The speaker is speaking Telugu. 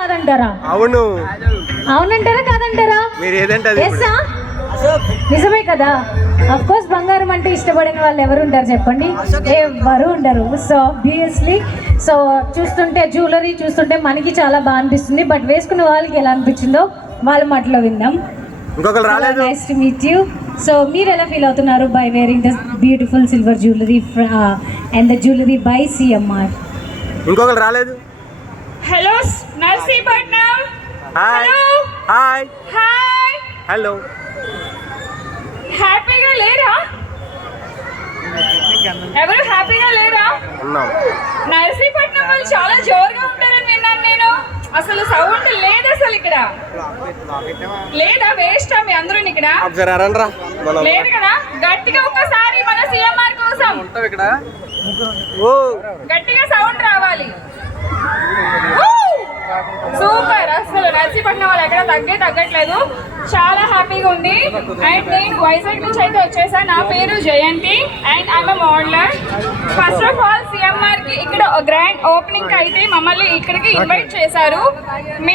కాదంటారా? అవును. అవునంటారా కాదంటారా? మీరు ఏదంటే నిజమే కదా. అఫ్ కోర్స్ బంగారం అంటే ఇష్టపడిన వాళ్ళు ఎవరు ఉంటారు చెప్పండి? ఎవరు ఉండరు. సో ఆబ్వియస్లీ సో చూస్తుంటే జ్యువెలరీ చూస్తుంటే మనకి చాలా బాగా అనిపిస్తుంది. బట్ వేసుకున్న వాళ్ళకి ఎలా అనిపించిందో వాళ్ళ మాటలో విందాం. ఇంకొకరు రాలేదు. Nice to meet you. So మీరు ఎలా ఫీల్ అవుతున్నారు by wearing the beautiful silver jewellery and the jewellery by CMR? ఇంకొకరు రాలేదు. Hello Narsipatnam. Hi hi hi. Hello. హ్యాపీగా లేరా? ఎవరు హ్యాపీగా లేరా? ఉన్నాం. నర్సీపట్నం వాళ్ళు చాలా జోరుగా ఉంటారని విన్నాను నేను. అసలు సౌండ్ లేదు అసలు ఇక్కడ. లేదా వేస్ట్ మీ అందరూ ఇక్కడ లేదు కదా? గట్టిగా ఒక్కసారి మన సిఎంఆర్ కోసం గట్టిగా సౌండ్ రావాలి. సూపర్. అసలు నర్సీపట్నం వాళ్ళు ఎక్కడ తగ్గట్లేదు. చాలా హ్యాపీగా ఉంది. అండ్ నేను వైజాగ్ నుంచి అయితే వచ్చేసాను. నా పేరు Jayanthi and I'm modeller. First of all CMR కి ఇక్కడ గ్రాండ్ ఓపెనింగ్ అయితే మమ్మల్ని ఇక్కడికి ఇన్వైట్ చేశారు.